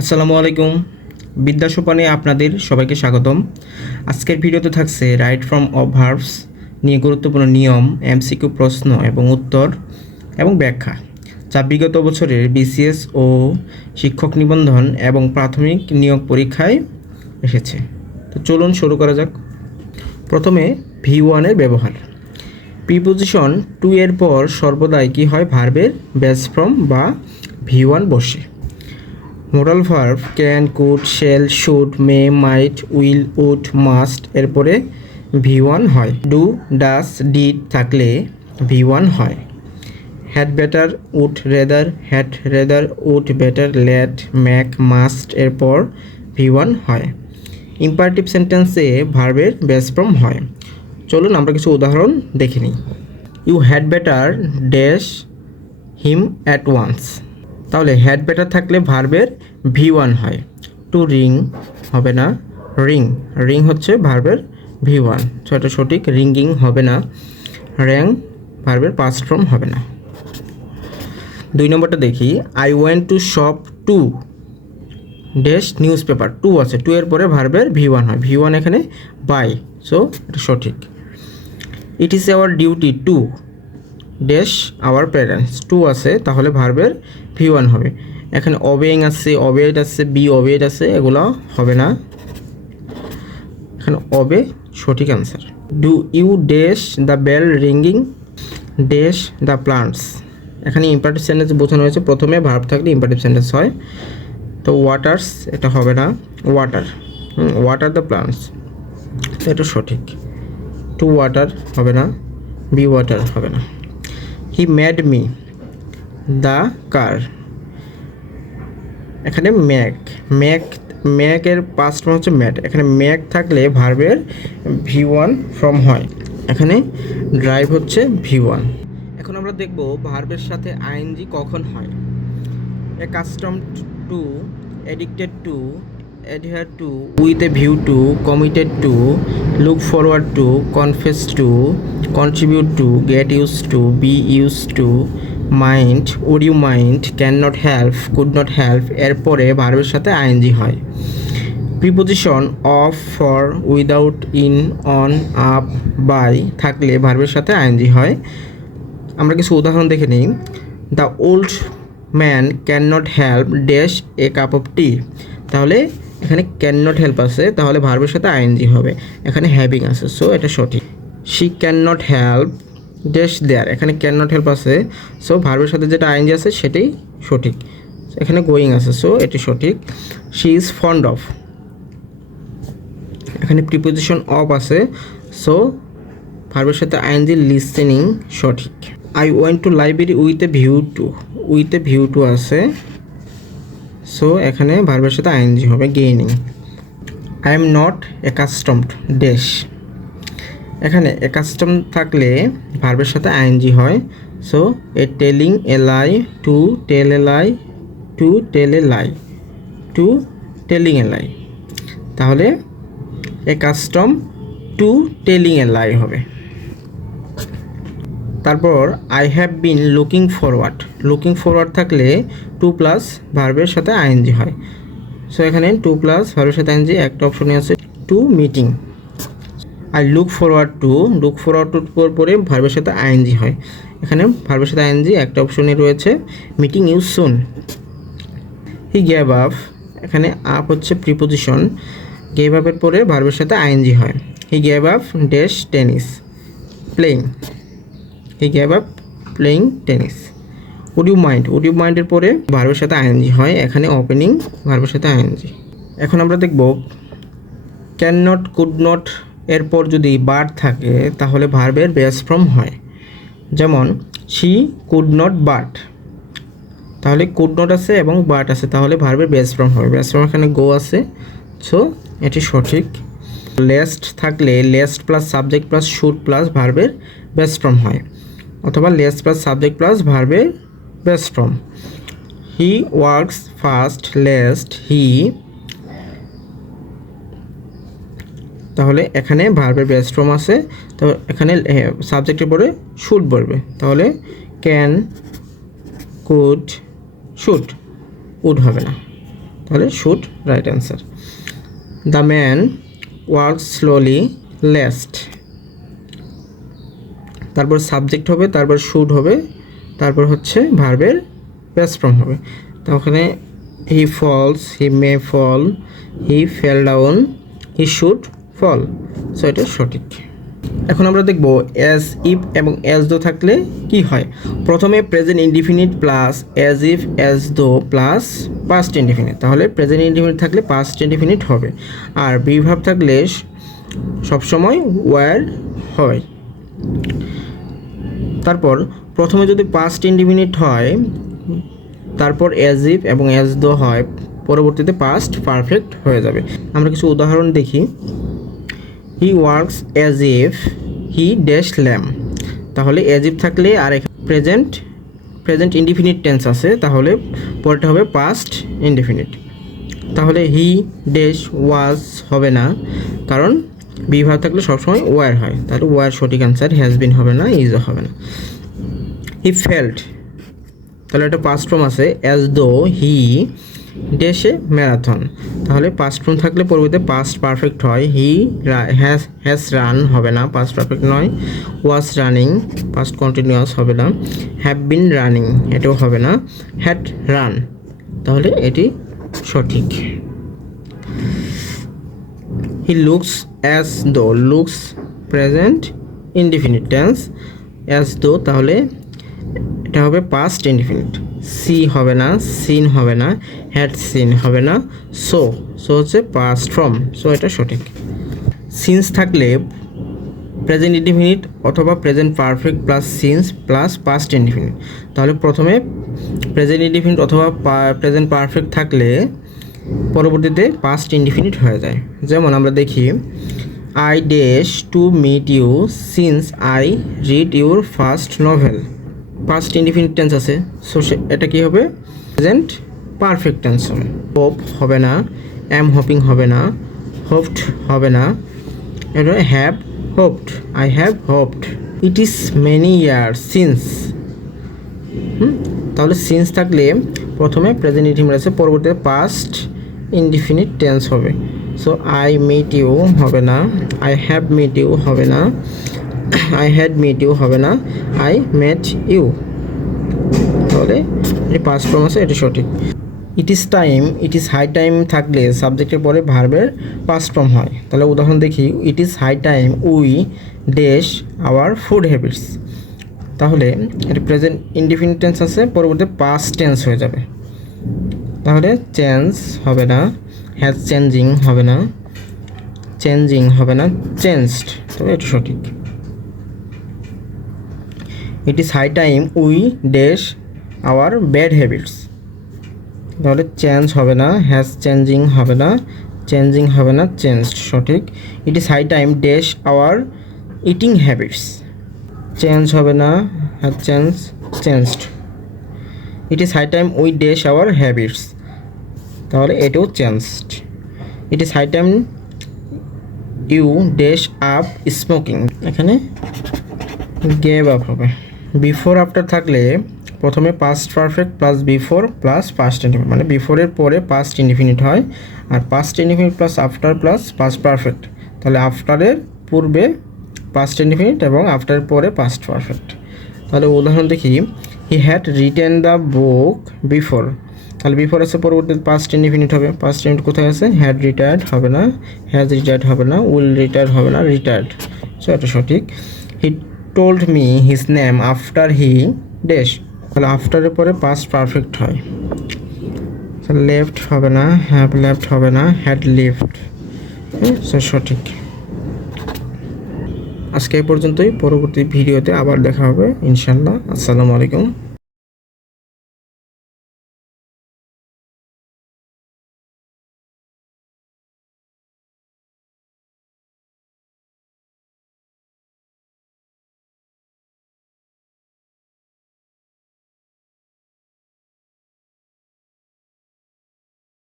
আসসালামু আলাইকুম। বিদ্যা সোপানে আপনাদের সবাইকে স্বাগতম। আজকের ভিডিওতে থাকছে রাইট ফ্রম অফ ভার্বস নিয়ে গুরুত্বপূর্ণ নিয়ম, এমসিকিউ প্রশ্ন এবং উত্তর এবং ব্যাখ্যা, যা বিগত বছরের বিসিএস ও শিক্ষক নিবন্ধন এবং প্রাথমিক নিয়োগ পরীক্ষায় এসেছে। তো চলুন শুরু করা যাক। প্রথমে V1 এর ব্যবহার। প্রিপোজিশন টু এর পর সর্বদাই কী হয়? ভার্বের বেস ফর্ম বা V1 বসে। Modal verb can, could, shall, should, may, might, will, would, must এরপরে V1 হয়। ডু, ডাস, ডিড থাকলে V1 হয়। Had better, would rather, had rather, would better, let, make, must এরপর V1 হয়। Imperative সেন্টেন্সে ভার্বের বেস ফর্ম হয়। চলুন আমরা কিছু উদাহরণ দেখে নিই। You had better dash him at once. তাহলে হ্যাড বেটার থাকলে ভার্বের V1 হয়। টু রিং হবে না, রিং, রিং হচ্ছে ভার্বের V1, সো এটা সঠিক। রিঙ্গিং হবে না। র্যাং ভার্বের পাস্ট ফর্ম হবে না। 2 নম্বরটা দেখি। I went to shop to dash newspaper. To আছে, টু এর পরে ভার্বের V1 হয়। V1 এখানে বাই, সো এটা সঠিক। It is our duty to dash our parents. To আছে, তাহলে ভার্বের V1 হবে। এখানে অবেইং আছে, অবেড আছে, বি অবেড আছে, এগুলো হবে না। এখানে অবে সঠিক answer. Do you dash the bell ringing dash the plants. এখানে ইম্পারেটিভ সেন্টেন্স বোঝানো হয়েছে, প্রথমে ভার্ব থাকলে ইম্পারেটিভ সেন্টেন্স হয়। তো ওয়াটার্স এটা হবে না, ওয়াটার, ওয়াটার দ্য প্লান্টস, তো এটা সঠিক। টু ওয়াটার হবে না, বি ওয়াটার হবে না। He made me the car. এখানে ম্যাক, ম্যাক, ম্যাকের পাস্ট ফর্ম হচ্ছে ম্যাট। এখানে ম্যাক থাকলে ভার্বের V1 ফর্ম হয়। এখানে ড্রাইভ হচ্ছে V1। এখন আমরা দেখব ভার্বের সাথে আইএনজি কখন হয়। Accustomed to, addicted to, adhere to, with a view to, committed to, look forward to, confess to, contribute to, get use to, be use to, mind, would you mind, can not help, could not help এরপরে ভার্বের সাথে ING হয়। Preposition of, for, without, in, on, up, by থাকলে ভার্বের সাথে ING হয়। আমরা কিছু উদাহরণ দেখে নিই। The old man can not help dash a cup of tea. তাহলে এখানে ক্যান নট হেল্প আছে, তাহলে ভার্বের সাথে আইএনজি হবে। এখানে হ্যাভিং আছে, সো এটা সঠিক। She can not help dash there. এখানে ক্যান নট হেল্প আছে, সো ভার্বের সাথে যেটা আইএনজি আছে সেটাই সঠিক। এখানে গোয়িং আছে, সো এটি সঠিক। শি ইজ ফন্ড অফ, এখানে প্রিপোজিশন অফ আছে, সো ভার্বের সাথে আইএনজি লিসেনিং সঠিক। I went to library with a view to, with a view to আছে, সো এখানে ভার্বের সাথে আইএনজি হবে gaining. I am not accustomed dash. এখানে অ্যাকাস্টম থাকলে ভার্বের সাথে আইএনজি হয়, so a telling a lie, to tell a lie, to tell a lie, to telling a lie, তাহলে অ্যাকাস্টম টু টেলিং এ লাই হবে। তারপর I have been looking forward, looking forward থাকলে two plus ভার্বের সাথে ING হয়, so এখানে two plus ভার্বের সাথে আইএনজি একটা অপশনে আছে, two meeting. I look forward two, look forward two পরে ভার্বের সাথে আইএনজি হয়। এখানে ভার্বের সাথে আইএনজি একটা অপশনে রয়েছে, meeting you soon. He gave up, এখানে আপ হচ্ছে প্রিপোজিশন, গেভ আপের পরে ভার্বের সাথে আইএনজি হয়। He gave up dash tennis playing, he gave up playing tennis. Would you mind, would you মাইন্ডের পরে ভার্বের সাথে আইএনজি হয়, এখানে ওপেনিং ভার্বের সাথে আইএনজি। এখন আমরা দেখব ক্যান নট, কুড নট এরপর যদি বাট থাকে তাহলে ভার্বের বেস ফর্ম হয়। যেমন শি কুড নট বাট, তাহলে কুড নট আছে এবং বাট আছে, তাহলে ভার্বের বেস ফর্ম হবে। বেস ফর্ম এখানে গো আছে, সো এটি সঠিক। লেস্ট থাকলে lest plus subject plus should plus ভার্বের বেস ফর্ম হয়, অথবা লেস্ট প্লাস সাবজেক্ট প্লাস ভার্বের base form. He works first lest he, তাহলে এখানে ভার্বের বেস ফর্ম আছে, তো এখানে সাবজেক্টের পরে শুড বলবে, তাহলে ক্যান, কুড, শুড, উড হবে না। তাহলে should right answer. The man work slowly lest, তারপর সাবজেক্ট হবে, তারপর শুড হবে, তারপর হচ্ছে ভার্বের বেস ফর্ম হবে। তো ওখানে he falls, he may fall, he fell down, he should fall. So এটা সঠিক। এখন আমরা দেখব অ্যাজ ইফ এবং অ্যাজ দো থাকলে কি হয়। প্রথমে present indefinite plus as if as though plus past indefinite, তাহলে প্রেজেন্ট ইনডিফিনিট থাকলে পাস্ট ইনডিফিনিট হবে। আর বি ভার্ব থাকলে সবসময় ওয়্যার হয়। তারপর প্রথমে যদি পাস্ট ইনডিফিনিট হয়, তারপর অ্যাজ ইফ এবং অ্যাজ দো হয়, পরবর্তীতে পাস্ট পারফেক্ট হয়ে যাবে। আমরা কিছু উদাহরণ দেখি। He works as if he dash lame, তাহলে অ্যাজ ইফ থাকলে আর প্রেজেন্ট ইনডিফিনিট টেন্স আছে, তাহলে পরেরটা হবে পাস্ট ইনডিফিনিট। তাহলে হি ড্যাশ ওয়াজ হবে না, কারণ বি ভার্ব থাকলে সবসময় ওয়ার হয়, তাহলে ওয়ার সঠিক অ্যান্সার, হ্যাজ বিন হবে না, ইজও হবে না। হি ফেল্ট, তাহলে একটা পাস্ট ফর্ম আছে অ্যাজ দো হি ড্যাশে ম্যারাথন, তাহলে পাস্ট ফর্ম থাকলে পরবর্তীতে পাস্ট পারফেক্ট হয়। হি হ্যাজ রান হবে না, পাস্ট পারফেক্ট নয়। ওয়াজ রানিং, পাস্ট কন্টিনিউয়াস হবে না। হ্যাভ বিন রানিং, এটাও হবে না। হ্যাড রান, তাহলে এটি সঠিক। He looks as though, looks present indefinite tense, as though তাহলে এটা হবে পাস্ট ইনডিফিনিট। সি হবে না, সিন হবে না, হ্যাড সিন হবে না। সো হচ্ছে পাস্ট ফর্ম, সো এটা সঠিক। সিন্স থাকলে প্রেজেন্ট ইনডিফিনিট অথবা present perfect plus since plus past indefinite, তাহলে প্রথমে প্রেজেন্ট ইনডিফিনিট অথবা প্রেজেন্ট পারফেক্ট থাকলে পরবর্তীতে পাস্ট ইনডিফিনিট হয়ে যায়। যেমন আমরা দেখি I dash to meet you since I read your first novel, past indefinite tense আছে, সো এটা কি হবে প্রেজেন্ট পারফেক্ট টেন্স হবে। হোপ হবে না, অ্যাম হোপিং হবে না, হোপড হবে না, এটা have hopped, I have hopped. It is many years since, তাহলে সিন্স থাকলে প্রথমে প্রেজেন্ট ইনডিফিনিট আছে, পরবর্তীতে পাস্ট ইনডিফিনিট টেন্স হবে। সো আই মিট ইউ হবে না, আই হ্যাভ মিট ইউ হবে না, আই হ্যাড মিট ইউ হবে না, আই মেট ইউ, তাহলে এটি পাস্ট ফর্ম আছে, এটি সঠিক। It is time, it is high time থাকলে সাবজেক্টের পরে ভার্বের পাস্ট ফর্ম হয়। তাহলে উদাহরণ দেখি, it is high time we dash our food habits, তাহলে এটি প্রেজেন্ট ইনডিফিনিট টেন্স আছে, পরবর্তীতে পাস্ট টেন্স হয়ে যাবে, তাহলে চেঞ্জ হবে না, হ্যাজ চেঞ্জিং হবে না, চেঞ্জিং হবে না, চেঞ্জড, তবে এটা সঠিক। It is high time we dash our bad habits, তাহলে চেঞ্জ হবে না, হ্যাজ চেঞ্জিং হবে না, চেঞ্জিং হবে না, চেঞ্জড সঠিক। It is high time dash our eating habits, change হবে না, has changed. It is high time we dash our habits, তাহলে এটাও changed. It is high time you dash up smoking, এখানে গেভ আপ হবে। Before after থাকলে প্রথমে past perfect plus before plus past indefinite, মানে বিফোরের পরে পাস্ট ইনডিফিনিট হয়, আর past indefinite plus after plus past perfect, তাহলে আফটারের পূর্বে পাস্ট ইনডিফিনিট এবং আফটারের পরে পাস্ট পারফেক্ট। তাহলে উদাহরণ দেখি, he had written the book before, তাহলে বিফোর আছে, পরবর্তীতে পাস্ট ইনডিফিনিট হবে। পাস্ট ইনডিফিনিট কোথায় আছে, হ্যাড রিটায়ার্ড হবে না, হ্যাজ রিটায়ার্ড হবে না, উইল রিটায়ার্ড হবে না, রিটায়ার্ড, সো এটা সঠিক। He told me his name after he dash, তাহলে আফটারের পরে পাস্ট পারফেক্ট হয়, লেফট হবে না, হ্যাভ লেফট হবে না, হ্যাড লিফট, সো সঠিক। আজকে এই পর্যন্তই, পরবর্তী ভিডিওতে আবার দেখা হবে ইনশাআল্লাহ। আসসালামু আলাইকুম।